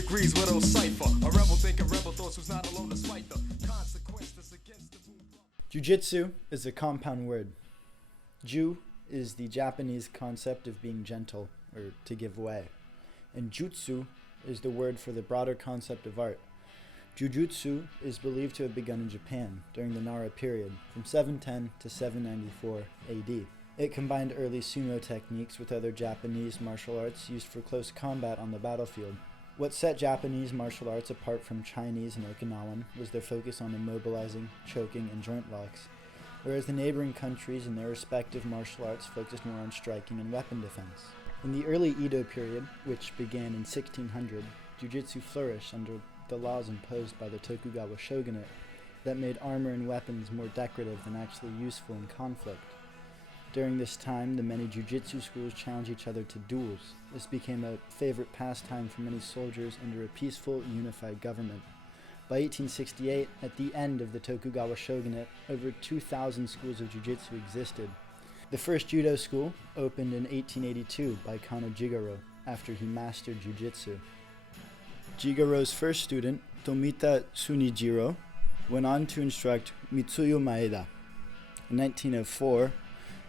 agrees with those cipher. A rebel thinking rebel thoughts who's not alone despite the consequences against the rule. Jiu-jitsu is a compound word. Ju is the Japanese concept of being gentle, or to give way. And jutsu is the word for the broader concept of art. Jujutsu is believed to have begun in Japan during the Nara period, from 710 to 794 AD. It combined early sumo techniques with other Japanese martial arts used for close combat on the battlefield. What set Japanese martial arts apart from Chinese and Okinawan was their focus on immobilizing, choking, and joint locks, whereas the neighboring countries and their respective martial arts focused more on striking and weapon defense. In the early Edo period, which began in 1600, Jiu-Jitsu flourished under the laws imposed by the Tokugawa shogunate that made armor and weapons more decorative than actually useful in conflict. During this time, the many jiu-jitsu schools challenged each other to duels. This became a favorite pastime for many soldiers under a peaceful, unified government. By 1868, at the end of the Tokugawa shogunate, over 2,000 schools of jiu-jitsu existed. The first judo school opened in 1882 by Kano Jigoro after he mastered jiu-jitsu. Jigoro's first student, Tomita Tsunijiro, went on to instruct Mitsuyo Maeda. In 1904,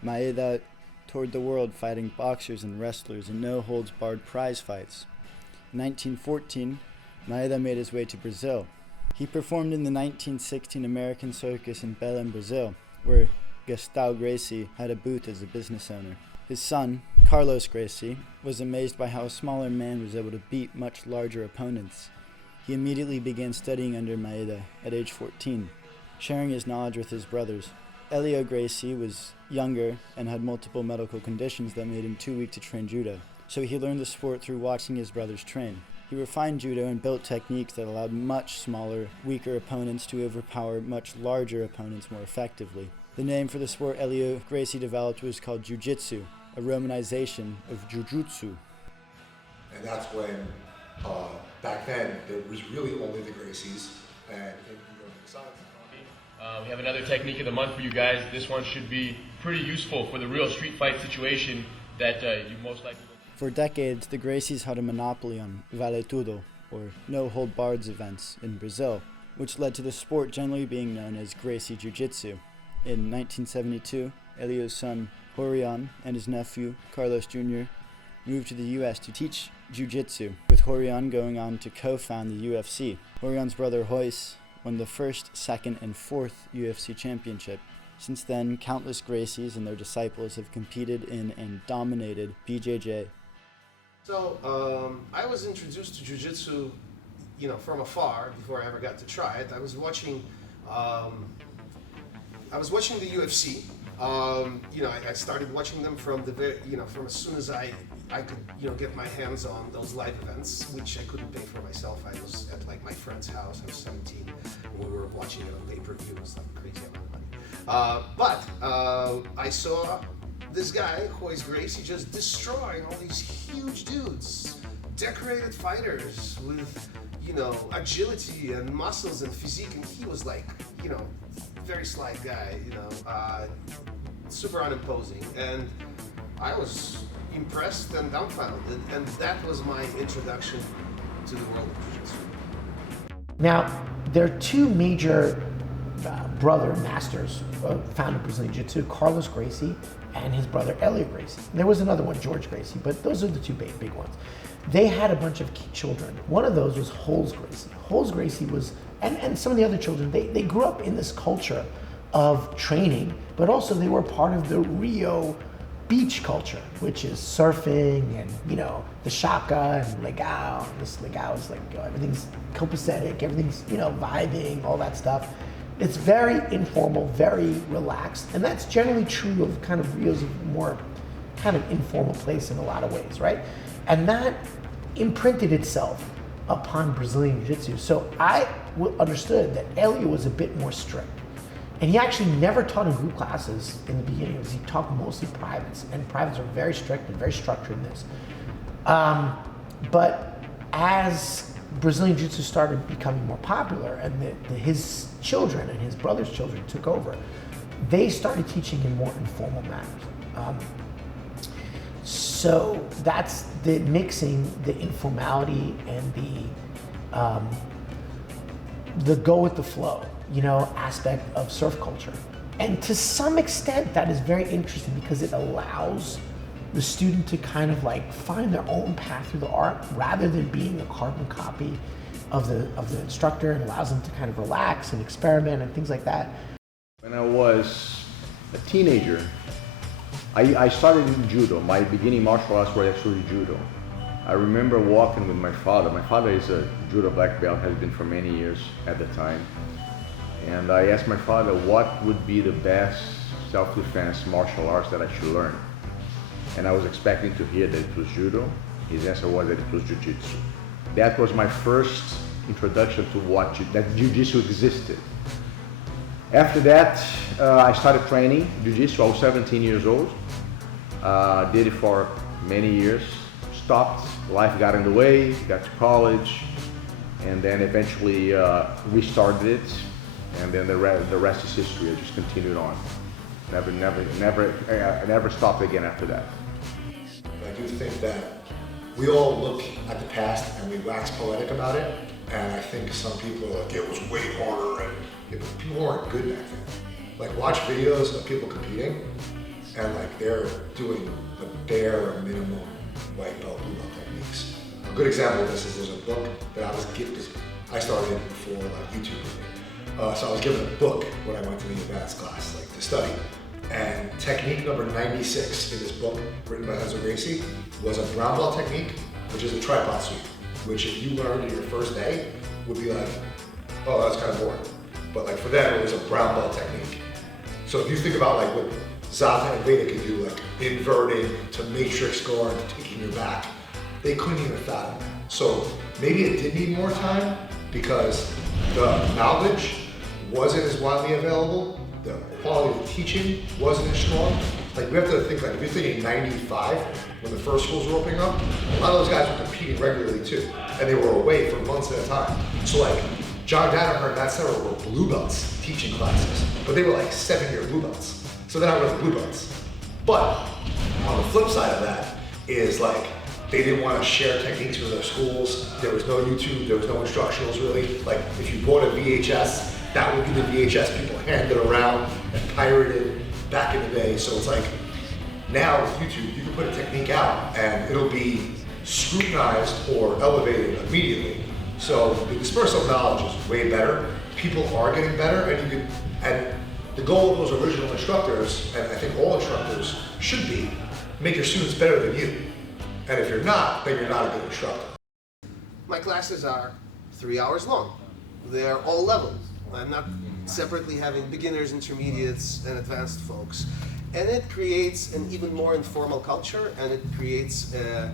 Maeda toured the world fighting boxers and wrestlers in no-holds-barred prize fights. In 1914, Maeda made his way to Brazil. He performed in the 1916 American Circus in Belém, Brazil, where Gustavo Gracie had a booth as a business owner. His son, Carlos Gracie, was amazed by how a smaller man was able to beat much larger opponents. He immediately began studying under Maeda at age 14, sharing his knowledge with his brothers. Elio Gracie was younger and had multiple medical conditions that made him too weak to train judo, so he learned the sport through watching his brothers train. He refined judo and built techniques that allowed much smaller, weaker opponents to overpower much larger opponents more effectively. The name for the sport Elio Gracie developed was called Jiu-Jitsu, a romanization of Jujutsu. And that's when, back then, there was really only the Gracies, and we have another technique of the month for you guys. This one should be pretty useful for the real street fight situation that you most likely will. For decades, the Gracies had a monopoly on vale tudo, or no-hold-barred events, in Brazil, which led to the sport generally being known as Gracie Jiu-Jitsu. In 1972, Elio's son, Horion, and his nephew, Carlos Jr., moved to the U.S. to teach Jiu-Jitsu, with Horion going on to co-found the UFC. Horion's brother, Royce, won the first, second, and fourth UFC championship. Since then, countless Gracies and their disciples have competed in and dominated BJJ. So, I was introduced to Jiu-Jitsu, from afar before I ever got to try it. I was watching the UFC. I started watching them from from as soon as I could, get my hands on those live events, which I couldn't pay for myself. I was at my friend's house. I was 17, and we were watching it on pay-per-view. It was like crazy amount of money. But I saw this guy, Royce Gracie, just destroying all these huge dudes, decorated fighters with, agility and muscles and physique, and he was very slight guy, super unimposing, and I was impressed and dumbfounded, and that was my introduction to the world of Jiu-Jitsu. Now, there are two major brother masters found in Brazilian Jiu-Jitsu, Carlos Gracie and his brother Elio Gracie. There was another one, George Gracie, but those are the two big ones. They had a bunch of children. One of those was Holz Gracie. Holz Gracie was, and some of the other children, they grew up in this culture of training, but also they were part of the Rio beach culture, which is surfing and, the shaka and legal. This legal is everything's copacetic, everything's, vibing, all that stuff. It's very informal, very relaxed, and that's generally true of kind of Rio's more kind of informal place in a lot of ways, right? And that imprinted itself upon Brazilian Jiu-Jitsu. So I understood that Elio was a bit more strict. And he actually never taught in group classes in the beginning. He taught mostly privates, and privates are very strict and very structured in this. But as Brazilian Jiu-Jitsu started becoming more popular, and his children and his brother's children took over, they started teaching in more informal manners. So that's the mixing the informality and the go with the flow, aspect of surf culture. And to some extent, that is very interesting because it allows the student to kind of like find their own path through the art rather than being a carbon copy of the instructor, and allows them to kind of relax and experiment and things like that. When I was a teenager, I started in judo. My beginning martial arts were actually judo. I remember walking with my father. My father is a judo black belt, has been for many years at the time. And I asked my father what would be the best self-defense martial arts that I should learn. And I was expecting to hear that it was judo. His answer was that it was jiu-jitsu. That was my first introduction to that jiu-jitsu existed. After that, I started training jiu-jitsu. I was 17 years old. Did it for many years. Stopped, life got in the way, got to college, and then eventually restarted it. And then the rest is history. I just continued on. Never stopped again after that. I do think that we all look at the past and we wax poetic about it, and I think some people are like, it was way harder, and people weren't good back then. Like, watch videos of people competing, and like they're doing the bare minimum white belt, blue belt techniques. A good example of this is there's a book that I was given, because I started it before like YouTube really. So I was given a book when I went to the advanced class, like to study. And technique number 96 in this book, written by Sasha Konikov, was a brown belt technique, which is a tripod sweep, which if you learned in your first day, would be like, oh, that's kind of boring. But like for them, it was a brown belt technique. So if you think about like what Zata and Veda could do, like inverting to matrix guard to taking your back, they couldn't even fathom that. So maybe it did need more time because the knowledge wasn't as widely available, the quality of the teaching wasn't as strong. Like we have to think, like if you're thinking 95, when the first schools were opening up, a lot of those guys were competing regularly too. And they were away for months at a time. So like John Danaher and Matt Serra were blue belts teaching classes, but they were like 7-year blue belts. So they're not really blue belts. But on the flip side of that is like, they didn't want to share techniques with their schools. There was no YouTube, there was no instructionals really. Like if you bought a VHS, that would be the VHS people handed around and pirated back in the day. So it's like, now with YouTube, you can put a technique out and it'll be scrutinized or elevated immediately. So the dispersal knowledge is way better. People are getting better, and the goal of those original instructors, and I think all instructors should be, make your students better than you. And if you're not, then you're not a good instructor. My classes are 3 hours long. They're all levels. I'm not separately having beginners, intermediates, and advanced folks. And it creates an even more informal culture, and it creates a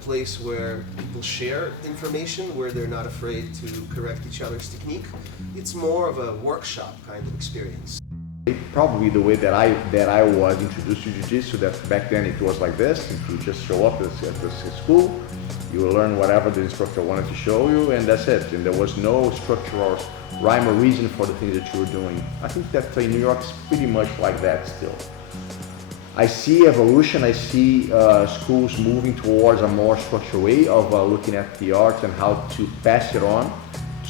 place where people share information, where they're not afraid to correct each other's technique. It's more of a workshop kind of experience. Probably the way that I was introduced to jiu-jitsu, that back then it was like this. If you just show up at the school, you will learn whatever the instructor wanted to show you, and that's it. And there was no structure or rhyme or reason for the things that you were doing. I think that in New York is pretty much like that still. I see evolution. I see schools moving towards a more structured way of looking at the art and how to pass it on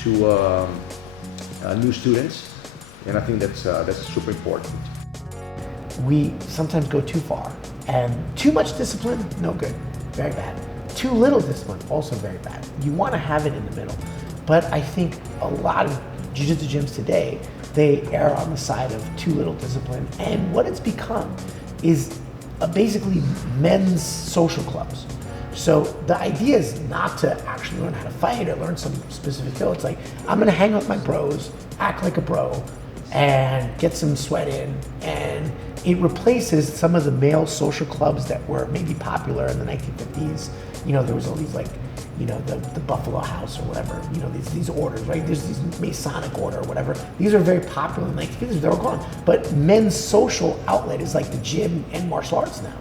to new students. And I think that's super important. We sometimes go too far, and too much discipline, no good, very bad. Too little discipline, also very bad. You want to have it in the middle. But I think a lot of jiu-jitsu gyms today, they err on the side of too little discipline. And what it's become is basically men's social clubs. So the idea is not to actually learn how to fight or learn some specific skill. It's like, I'm gonna hang out with my bros, act like a bro, and get some sweat in. And it replaces some of the male social clubs that were maybe popular in the 1950s. There was all these the Buffalo House or whatever, these orders, right? There's these Masonic order or whatever. These are very popular in the 1950s, they're all gone. But men's social outlet is like the gym and martial arts now.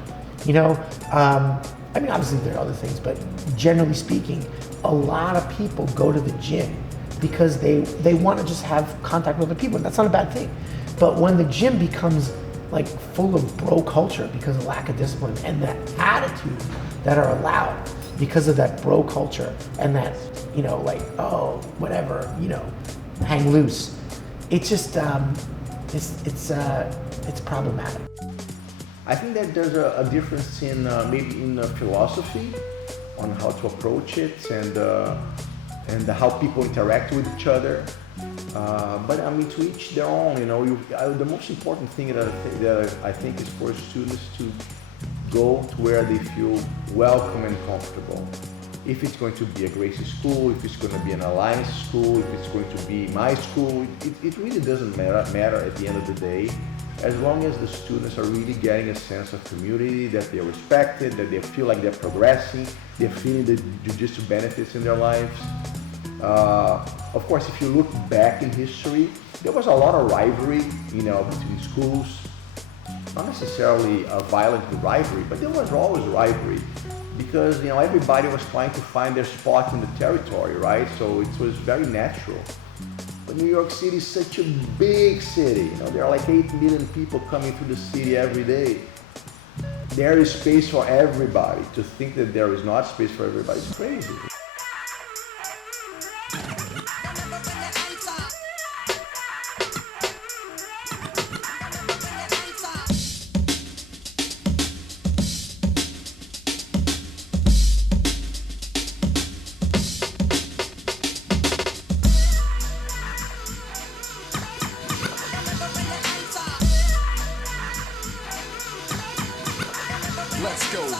Obviously there are other things, but generally speaking, a lot of people go to the gym because they want to just have contact with other people, and that's not a bad thing. But when the gym becomes like full of bro culture because of lack of discipline, and the attitude that are allowed because of that bro culture and that, you know, like, oh, whatever, you know, hang loose. It's just, it's problematic. I think that there's a difference in maybe in philosophy on how to approach it and how people interact with each other. But I mean, to each their own. You know, the most important thing that I think is for students to go to where they feel welcome and comfortable. If it's going to be a Gracie school, if it's going to be an Alliance school, if it's going to be my school, it really doesn't matter at the end of the day, as long as the students are really getting a sense of community, that they're respected, that they feel like they're progressing, they're feeling the jujitsu benefits in their lives. Of course, if you look back in history, there was a lot of rivalry, you know, between schools. Not necessarily a violent rivalry, but there was always rivalry because, you know, everybody was trying to find their spot in the territory, right? So it was very natural. But New York City is such a big city. You know, there are like 8 million people coming through the city every day. There is space for everybody. To think that there is not space for everybody is crazy. Let's go.